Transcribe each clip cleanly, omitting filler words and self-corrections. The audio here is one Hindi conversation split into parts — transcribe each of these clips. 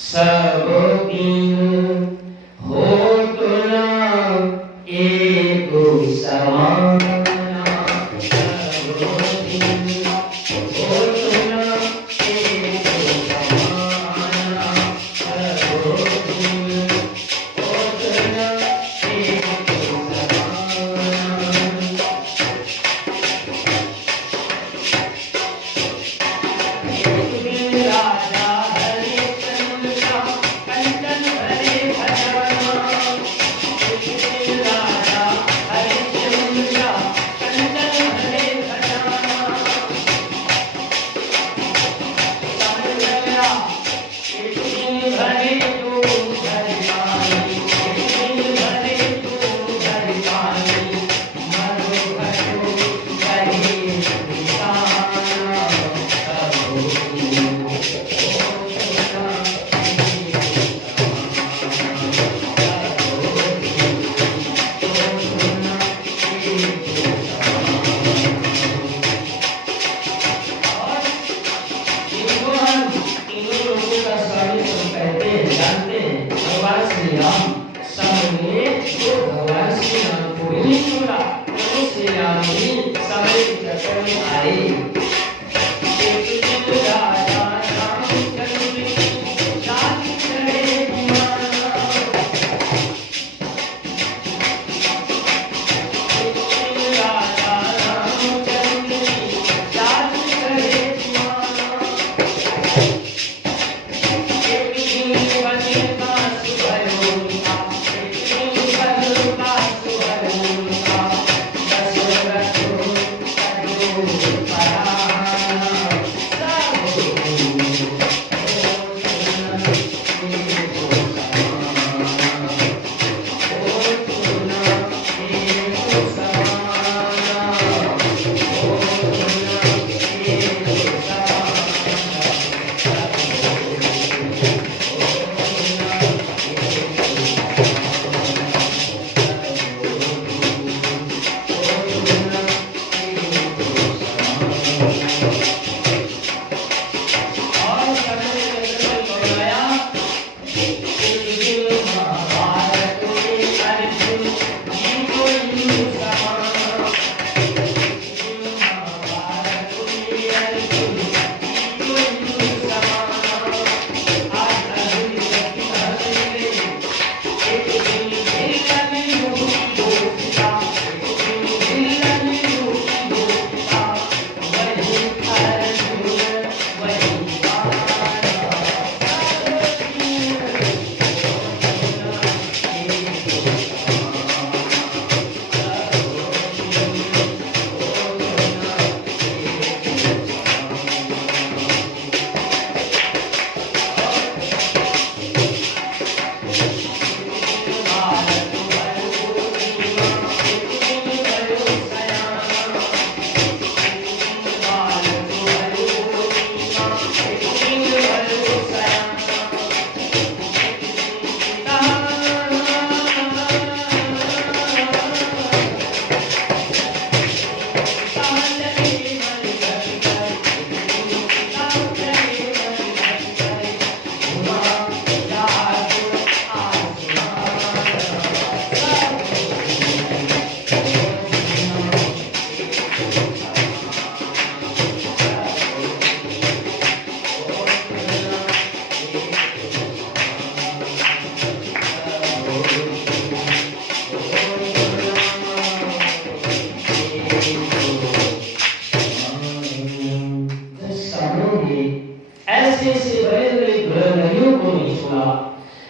सब तीन हो तुना एक समान।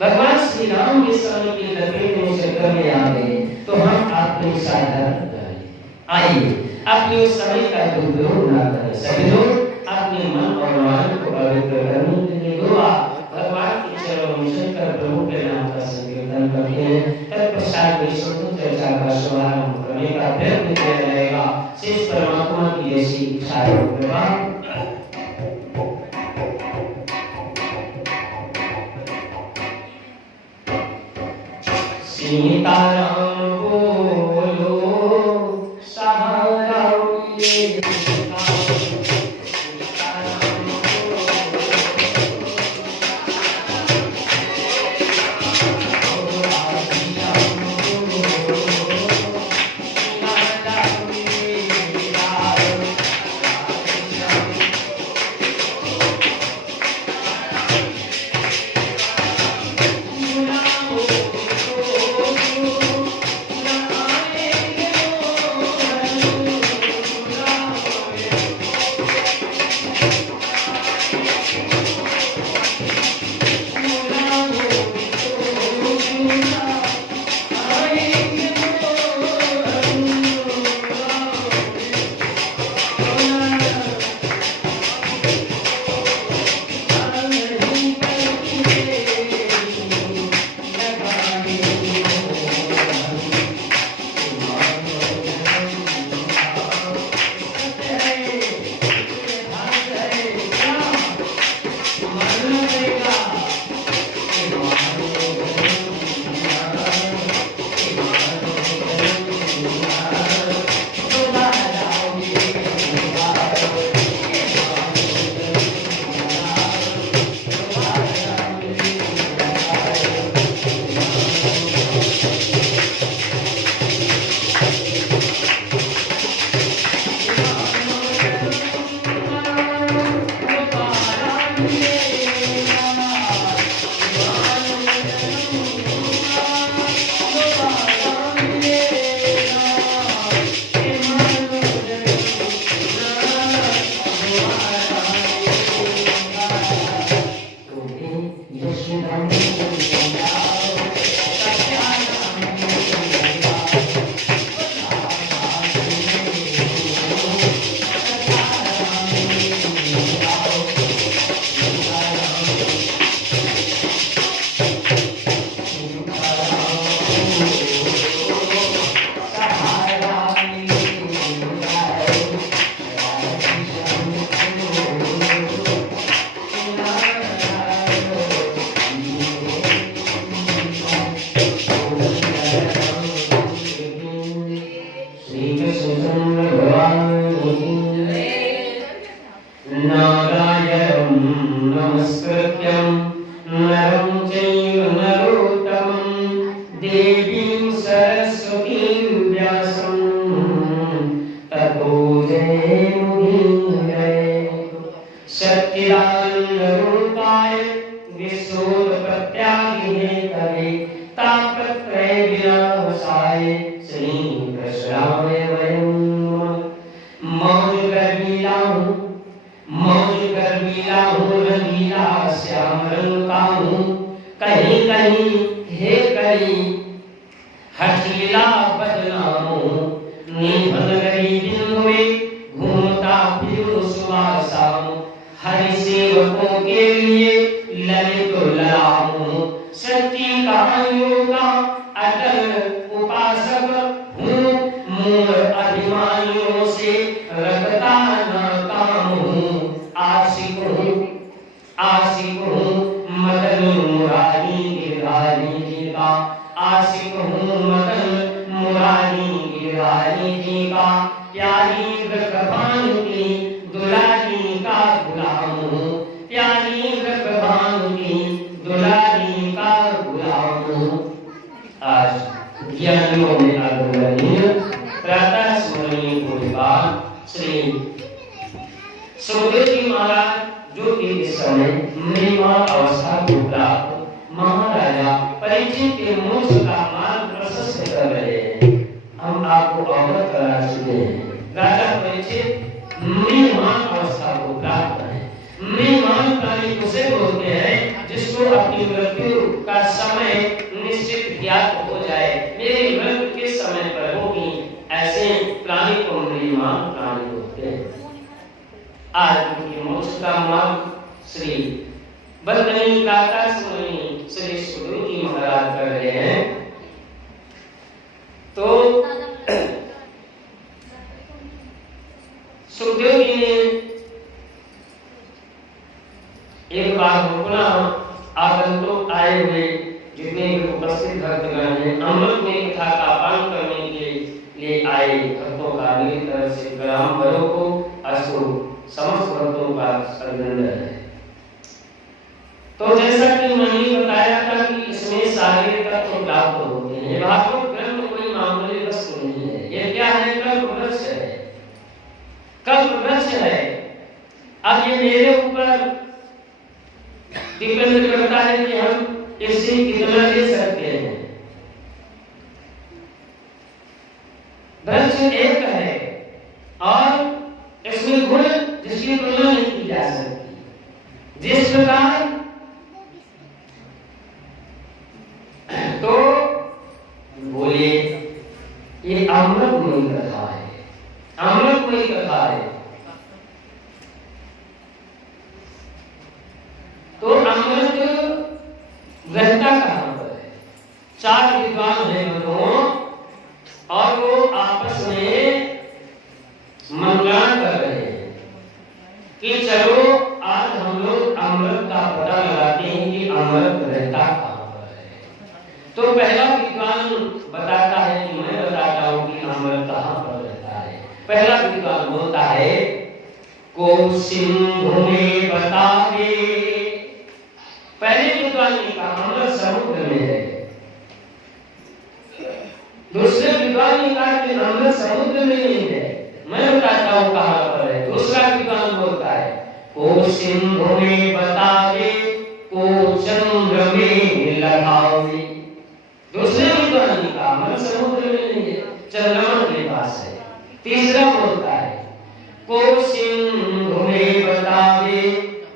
भगवान श्री राम के समय की लपेट में चक्कर में आ गए तो हम अपने साधारण आइए अपने उस समय का दुरुपयोग ना करें। सभी लोग अपने मन और वाणी को पवित्र करने के लिए दुआ भगवान के चरणों में शंकर प्रभु के नाम का संकीर्तन करके तत्पश्चात विष्णु चर्चा का शुभारंभ करने का प्रयत्न किया जाएगा। शेष परमात्मा की ऐसी इच्छा है। सीताराम बोलो सहारा ये सीताराम बोलो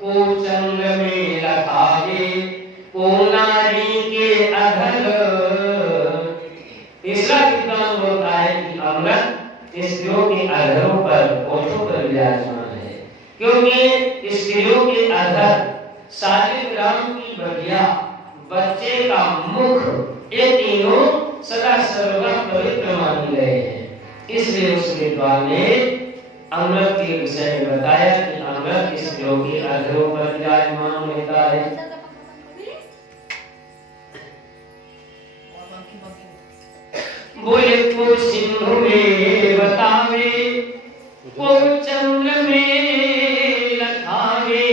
को चंद्र में लखावे, को क्योंकि स्त्रियों के अधर, शालिग्राम की बगिया, बच्चे का मुख, ये तीनों सदा सर्वदा पवित्र माने गए हैं। इसलिए उस विद्वान ने अमृत के विषय में बताया कि अमृत स्त्रियों के अधरों पर विराजमान रहता है। बोले को सिंधु में बतावे, को चंद्र में लखावे,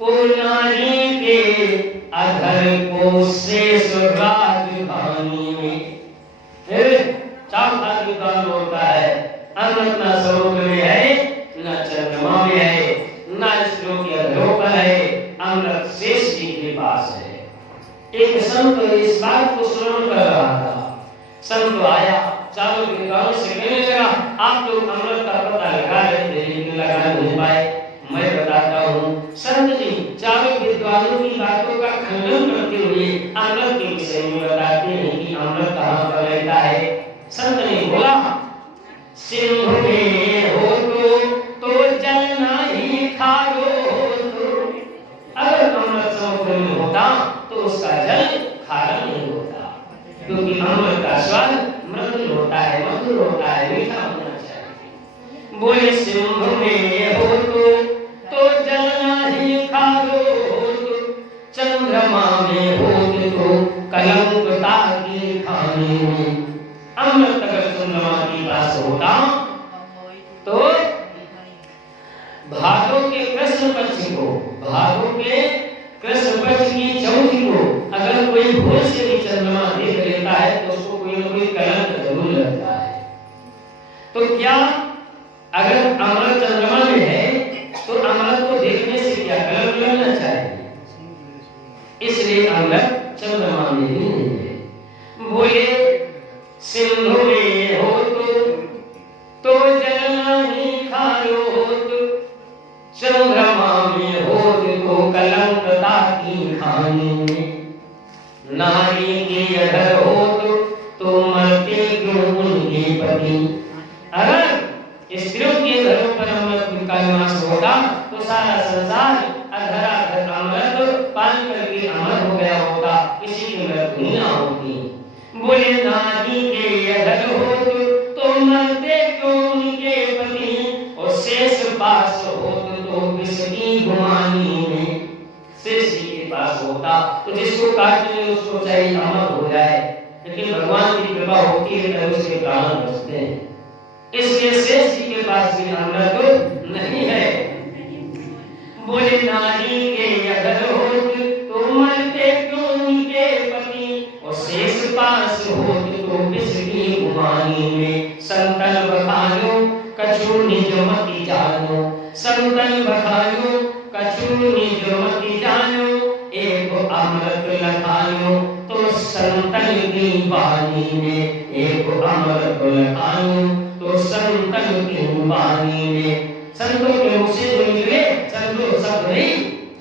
को नारी के अधर को शेष राजधानी में। चार विद्वान होता है, अमृत न समुद्र में है, न चंद्रमा में है, न स्त्रियों के अधरों पर है, अमृत शेष जी के पास है। एक संत इस बात को श्रवण कर रहा था। संत आया, चारों विद्वानों से कहने लगा, आप लोग अमृत का पता लगा रहे थे लेकिन लगा नहीं पाए, मैं बताता हूँ। संत जी चारों विद्वानों की बातों का खंडन करते हुए अमृत के विषय में बताते हैं कि अमृत कहाँ पर रहता है। संत ने बोला, सिंधु में हो तो जल नहीं खारो तो। अगर अमृत समुद्र में होता तो उसका जल खारा नहीं होता, क्योंकि अमृत का स्वाद मृदुल होता है, मधुर होता है, मीठा होना चाहिए। बोले सिंधु में हो तो जल नहीं खारो तो, चंद्रमा में हो तो कलंक ताकि खाने में। अमृत अगर चंद्रमा के पास होता तो भादों के कृष्ण पक्ष को, भादों के कृष्ण पक्ष की चौथी को अगर कोई भोर से भी चंद्रमा देख लेता है तो उसको कोई न कोई कलंक जरूर लगता है। तो क्या अगर अमृत चंद्रमा में है तो अमृत को देखने से क्या कलंक लगना चाहिए? इसलिए अमृत चंद्रमा में ही नहीं है। बोले सिंधु में हो तो जल नहीं खारो तो, चंद्रमा में हो तो कलंक ताकि खाने में। नारी के अधर हो तो मरते क्यों उनके पति। अगर स्त्रियों के घरों पर अमृत का निवास होता तो सारा संसार अधराधर अमृत पान करके अमर हो गया होता, किसी की मृत्यु न होती। बोले नारी के अधर हो तो मरते क्यों उनके पति, और शेष पास हो तो विषकी गुमानी में। शेष जी के पास होता तो जिसको काटने उसको चाहिए अमर हो जाए, लेकिन भगवान की कृपा होती है तो उसके प्राण बचते हैं। इसलिए शेष जी के पास भी अमृत नहीं है। बोले नारी के अधर हो तो मरते क्यों उनके पति, और शेष पास हो तो विषकी गुमानी में। संतन बखानो कछु निज मति जानो, संतन बखानो कछु निज मति जानो, एक अमृत लखानो तो संतन की वाणी में। एक अमृत लखानो तो संतन की वाणी में। संतों के मुख से जो निकले संतों सब नहीं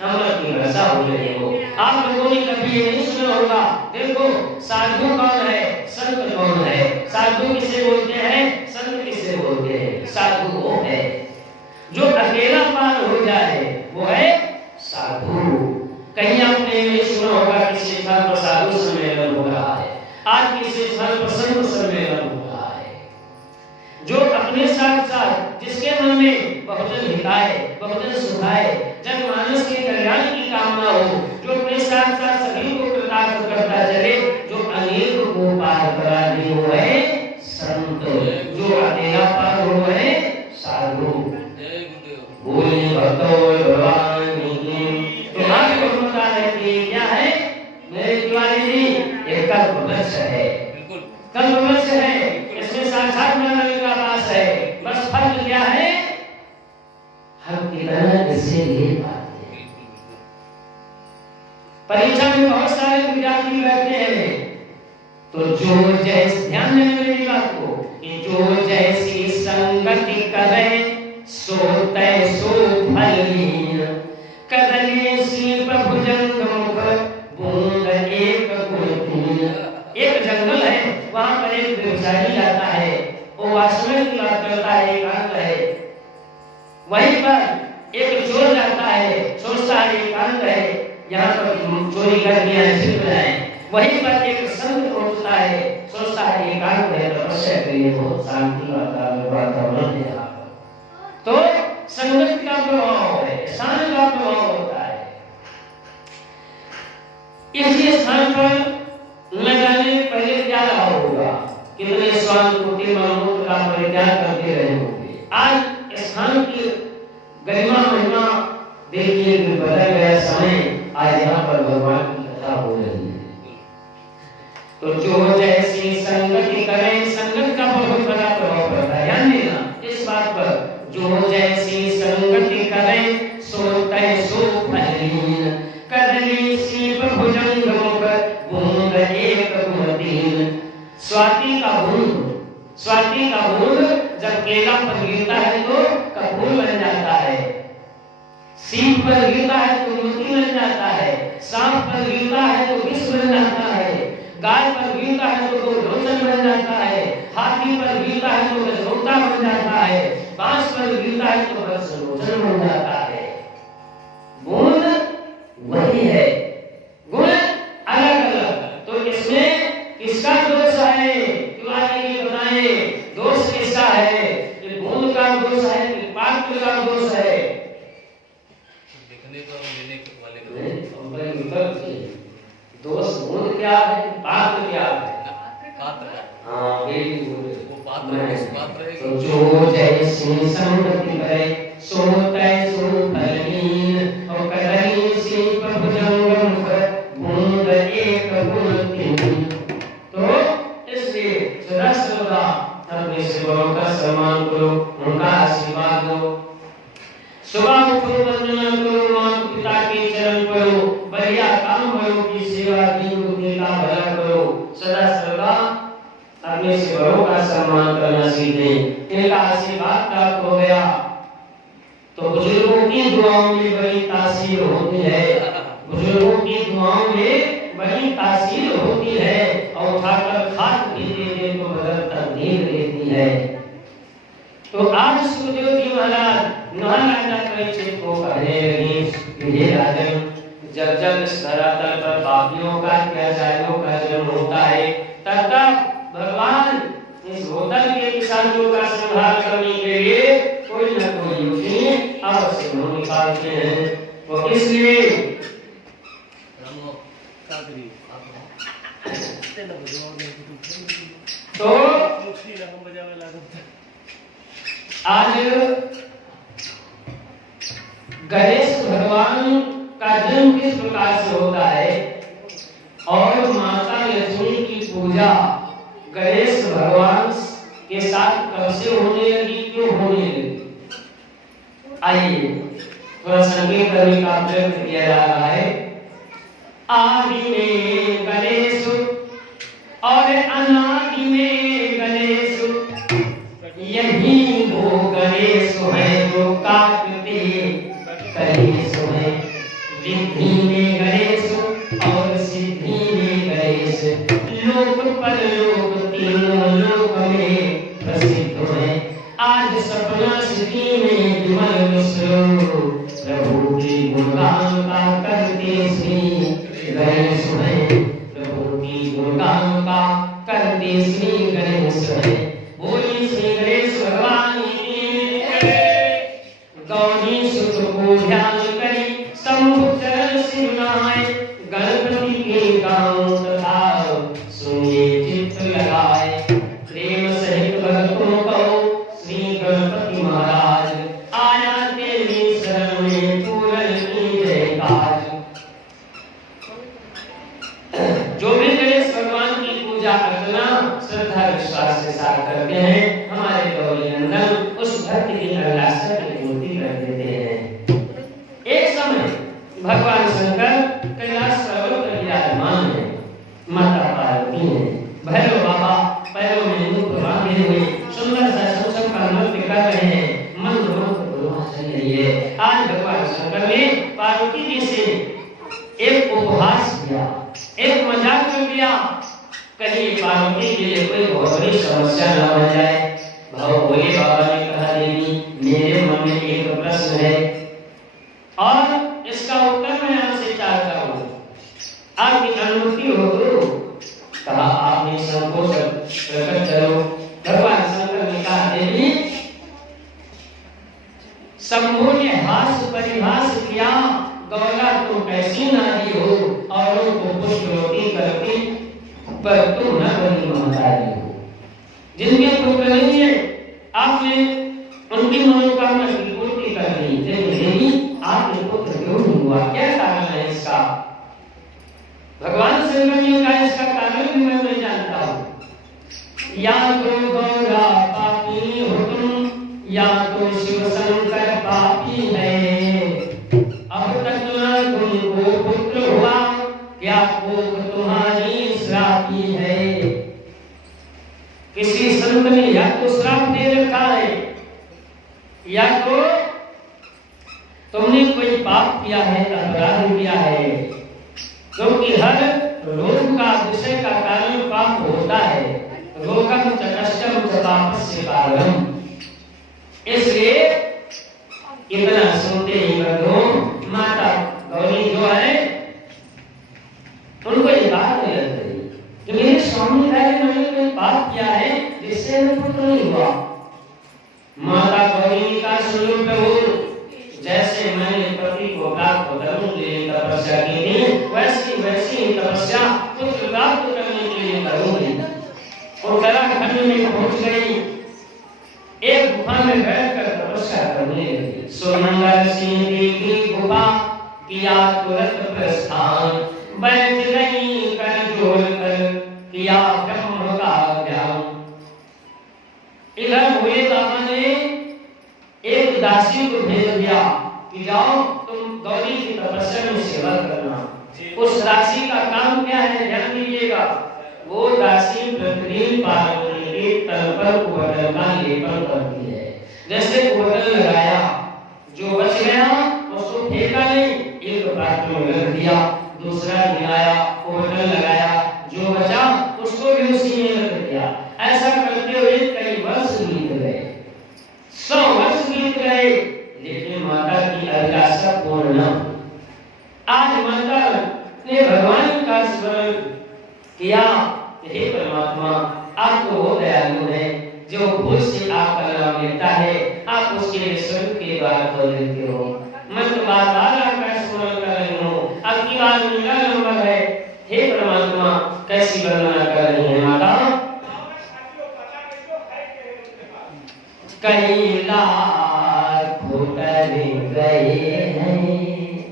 अमृत की वर्षा हो रही हो। आप लोगों ने कभी ये नहीं सुना होगा, देखो साधु कौन है, संत कौन है। साधु किसे बोलते हैं, संत किसे बोलते हैं। साधु वो है जो अकेला पार हो जाए, वो है साधु। कहीं आपने नहीं सुना होगा किसी स्थान पर साधु सम्मेलन हो रहा है, आज किसी स्थान पर संत सम्मेलन हो रहा है। जो अपने साथ साथ जिसके मन में बहुजन हिताय, बहुजन सुखाय, जन मानस के कल्याण की कामना हो, जो अपने साथ साथ सभी को कृतार्थ करता चले, जो अनेक को पार करा दे, वो है संत। जो अकेला पार हो है साधु। बोले भक्तों भगवान की तुम्हारी भगवता रहती क्या है मेरे तिवारी जी, एक कल्पवृक्ष है, कल्पवृक्ष है, इसमें साक्षात महाराज का वास है। बस फर्क क्या है, हम कितना इसे ले पाते हैं। परीक्षा में बहुत सारे विद्यार्थी बैठते हैं, तो जो जैसे ध्यान देने मेरी बात को, कि जो जैसी संगति करे सो तय सो फल लीन, कदली सी प्रभु जंग मुख बूंद एक गुण। एक जंगल है, वहां पर एक व्यवसायी जाता है, वो वासना की बात करता है, एकांत है, वहीं पर गर्मियां छिप जाए, वहीं पर एक संत पहुंचता है, सोचता है एकांत है, तपस्या करिए, बहुत शांति वातावरण है यहाँ पर। तो संगत का प्रभाव है, स्थान का प्रभाव होता है। इसी स्थान पर न जाने पहले क्या रहा होगा, कितने स्वांत कुटी महमूद का परित्याग करते रहे होंगे। आज स्थान की गरिमा महिमा देखिए कि बदल गया समय, आज यहाँ पर भगवान की कथा हो रही है। तो जो जैसी संगति करे, संगत का बहुत बड़ा प्रभाव पड़ता है, ध्यान देना इस बात पर। जो जैसी संगति करे सो तय सो फलीन, कदली सीप भुजंग मुख बूंद एक गुण तीन। स्वाति का बूंद जब केला पर गिरता है तो कपूर बन जाता है, सीप पर गिरता है तो मोती बन जाता है, सांप पर गिरता है तो विष बन जाता है, गाय पर गिरता है तो लोचन बन जाता है, हाथी पर गिरता है तो गजरोटा बन जाता है, बांस पर गिरता है तो रसलोचन बन जाता है। बूंद वही है, गुण अलग अलग। तो इसमें किसका दोष है, ये बताएं, दोष किसका है? ये बूंद का दोष है कि पात्र का दोष है? देखने को लेने के वाले दोष बूंद क्या है, पात्र क्या है? पात्र। हाँ वो पात्र है। तो जो जैसी संगति करे सो तय सो फलीन, और कदली सीप भुजंग मुख बूंद एक गुण तीन। तो इसलिए सदा अपने सेवकों का सम्मान करो, उनका आशीर्वाद दो, सुबह उठो, वंदना करो, माता पिता के चरण पड़ो, बढ़िया काम करो की सेवा, दीन दुखी का भला करो। सदा अपने सेवकों का सम्मान करना सीखें, इनका आशीर्वाद प्राप्त हो गया तो बुजुर्गों की दुआओं में बड़ी तासीर होती है, बुजुर्गों की दुआओं में बड़ी तासीर होती है, और उठाकर खाक भी दे तो बदल तकदीर देती है। तो आज सुखदेव जी महाराज राजा परीक्षित को कहने लगे कि हे राजन, जब इस धरातल पर पापियों का, अत्याचारियों का जन्म होता है, तब भगवान इस भूतल के किसानों का संहार करने के लिए कोई न कोई युक्ति अवश्य निकालते हैं। तो इसलिए तो आज गणेश भगवान का जन्म किस प्रकार से होता है, और माता लक्ष्मी की पूजा गणेश भगवान के साथ कब से होने लगी, क्यों होने लगी? आइए थोड़ा संकेत करने का प्रयत्न किया जा रहा है। आदि में गणेश और अनादि में गणेश, यही वो गणेश है जो काटते कलेश है। विधि में गणेश और सिद्धि में गणेश, लोक परलोक तीनों लोक में प्रसिद्ध है। आज सपना सिद्धि में विमल मिश्र, प्रभु की गुणगान का करते श्री गणेश है, प्रभु की गुणगान का करते श्री गणेश है। बोली श्री गणेश भगवान की गौरी सुख को ध्यान करी, शंभु चरण सिमनाए, गणपति के गाँव तथा सुनिए चित्त लगाए। प्रेम सहित भक्तों को श्री गणपति महाराज, आया तेरी शरण में पूरन की जय काज। जो भी गणेश भगवान की पूजा अर्चना श्रद्धा विश्वास के साथ करते हैं, हमारे गौरी नंदन उस भक्त की अभिलाषा की पूर्ति कर देते हैं। एक समय भगवान शंकर कैलाश पर्वत पर विराजमान है, माता पार्वती है, भैरव बाबा पैरों में मुकुट बांधे हुए सुंदर सा संसद का नृत्य कर रहे हैं, मंद गुरुआ चल रही है। आज भगवान शंकर ने पार्वती जी से एक उपहास किया, एक मजाक कर दिया, कहीं पार्वती के लिए कोई बहुत बड़ी समस्या न बन जाए। भाव भोले बाबा ने कहा, देवी मेरे मन में एक प्रश्न है और इसका उत्तर मैं आपसे चाहता हूँ। आपकी अनुमति हो तो कहा आपने संकोच प्रकट करो। भगवान शंकर ने कहा देवी, शंभु ने हास परिभाष किया, गौरा तुम कैसी नारी हो, औरों को पुत्रवती करती, पर तुम न बनी महतारी हो। जिनके पुत्र नहीं है, आपने उनकी मनोकामना की पूर्ति कर दी, लेकिन देवी आपने पुत्र क्यों नहीं हुआ, क्या कारण है इसका? भगवान शंकर ने कहा इसका कारण भी मैं नहीं जानता हूँ। या तो गौरा पापी हो तुम, या तो शिव शंकर पापी है। अब तक न तुमको पुत्र हुआ, क्या कोख तुम्हारी श्रापी है। किसी संत ने या तो श्राप दे रखा है, या तो तुमने कोई पाप किया है, अपराध किया है, क्योंकि हर रोग का विषय का कारण पाप होता है। रोगम च कष्टम च पापस्य कारणम। इसलिए इतना सुनते ही बंधुओं, माता गौरी जो है उनको ये बात नहीं लग रही कि मेरे स्वामी का मैंने कोई पाप किया है जिससे मैं पुत्र नहीं हुआ। माता गौरी का स्वरूप हो, जैसे मैंने पति को प्राप्त करने के लिए तपस्या की थी, वैसी वैसी तपस्या पुत्र प्राप्त करने के लिए करूंगी। उत्तराखंड में पहुंच गई, एक गुफा में बैठकर तपस्या करने लगी। सुमंगल सिंह की गुफा किया तुरंत प्रस्थान, बैठ गई कर जोड़ कर किया ब्रह्म का ज्ञान। इधर हुए बाबा ने एक दासी को भेज दिया कि जाओ तुम गौरी की तपस्या में सेवा करना। उस दासी का काम क्या है, ध्यान दीजिएगा। वो दासी प्रतिदिन पार्वती के तल पर कुबटल का लेपन करती है। जैसे कुबटल लगाया, जो बच गया उसको फेंका नहीं, एक पात्र में रख दिया, दूसरा गिराया, कुबटल लगाया, जो बचा उसको भी उसी में रख दिया। ऐसा करते हुए कई वर्ष बीत गए, 100 वर्ष बीत गए, लेकिन माता की अभिलाषा पूर्ण न। आज माता ने भगवान का स्मरण किया, हे परमात्मा, आप तो वो दयालु हैं जो भूल से आपका नाम लेता है, आप उसके लिए स्वर्ग के द्वार खोल देते हो। मैं तो बार-बार आपका स्मरण कर रही हूँ, अब की बार मेरा नंबर है। हे परमात्मा, कैसी वर्णना कर रही है माता। कई लाख उतर गए हैं,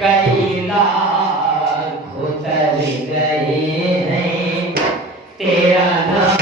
कई लाख उतर गए हैं, तेरा नाम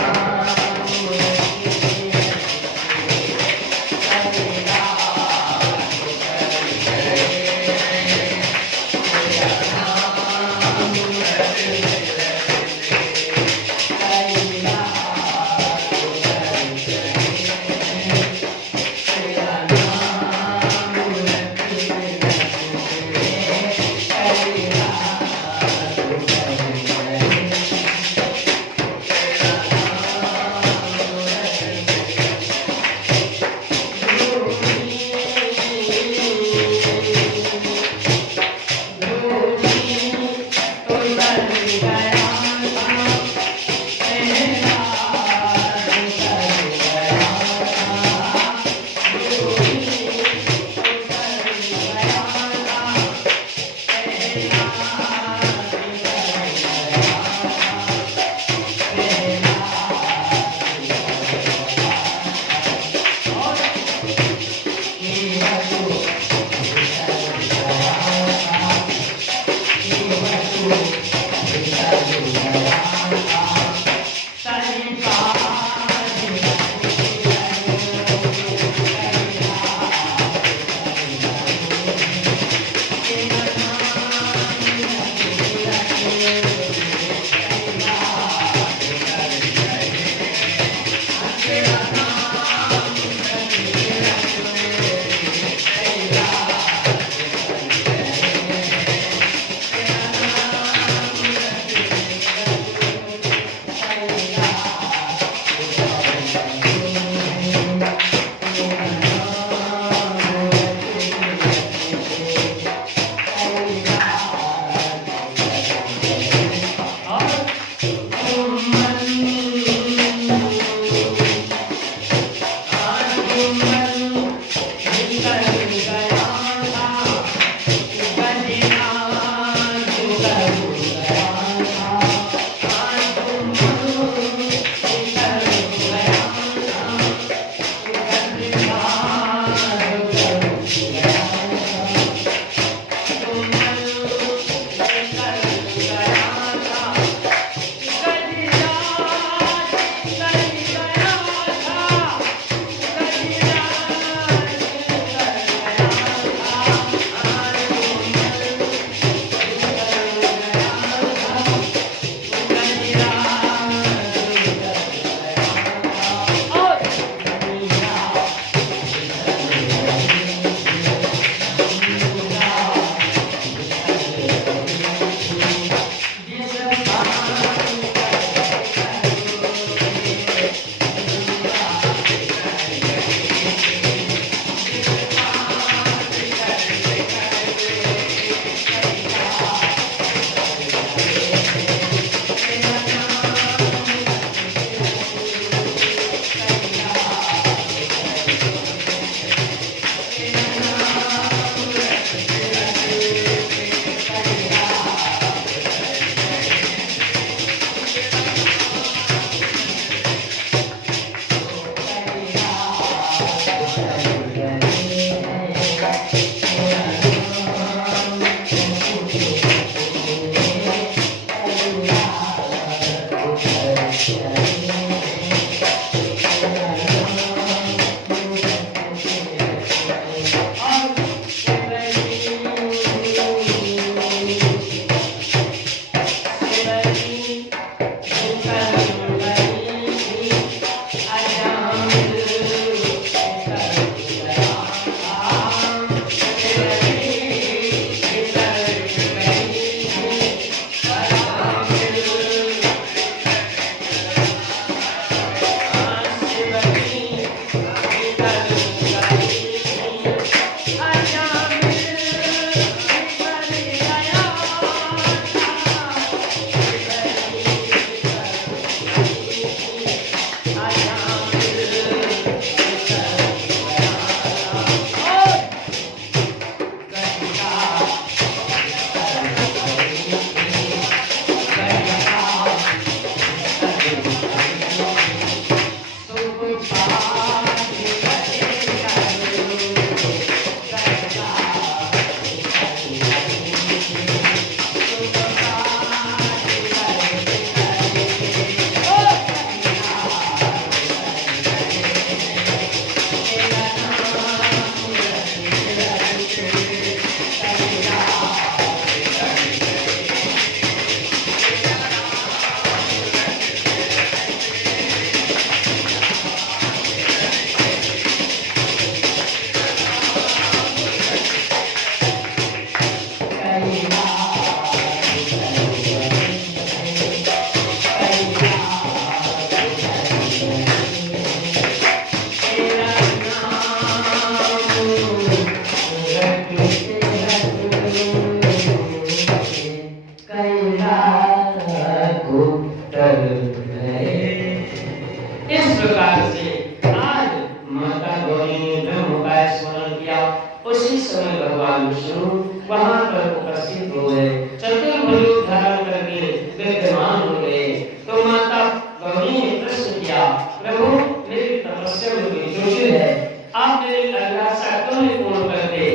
रूप धारण करके विद्यमान हो गए। तो माता गौरी ने प्रश्न किया, प्रभु मेरी तपस्या में कोई दोष है, आप मेरी अभिलाषा क्यों नहीं पूर्ण करते?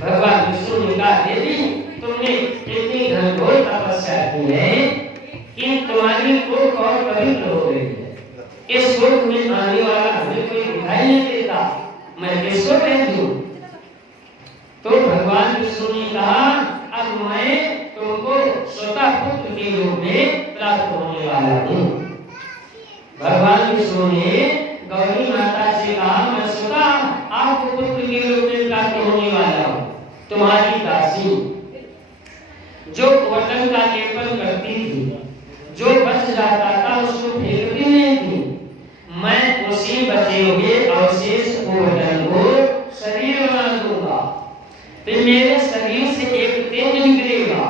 भगवान विष्णु ने कहा, देवी तुमने इतनी घनघोर तपस्या की है कि तुम्हारी कोख और पवित्र हो गई है। इस कोख में आने वाला हमें कोई दिखाई नहीं देता, मैं किसको कह दूं? तो भगवान विष्णु ने कहा, अब मैं तुमको स्वतः पुत्र के रूप में प्राप्त होने वाला हूँ। भगवान विष्णु ने गौरी माता से कहा, मैं स्वतः आपको पुत्र के रूप में प्राप्त होने वाला हूँ। तुम्हारी दासी जो वटन का लेपन करती थी, जो बच जाता था उसको फेंकती नहीं थी, मैं उसी बचे हुए अवशेष वटन को शरीर बना दूंगा। फिर मेरे शरीर से एक तेज निकलेगा,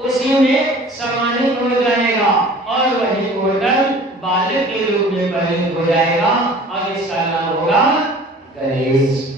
उसी में समाहित हो जाएगा और वही वटन बालक के रूप में परिणत हो जाएगा और इसका नाम होगा गणेश।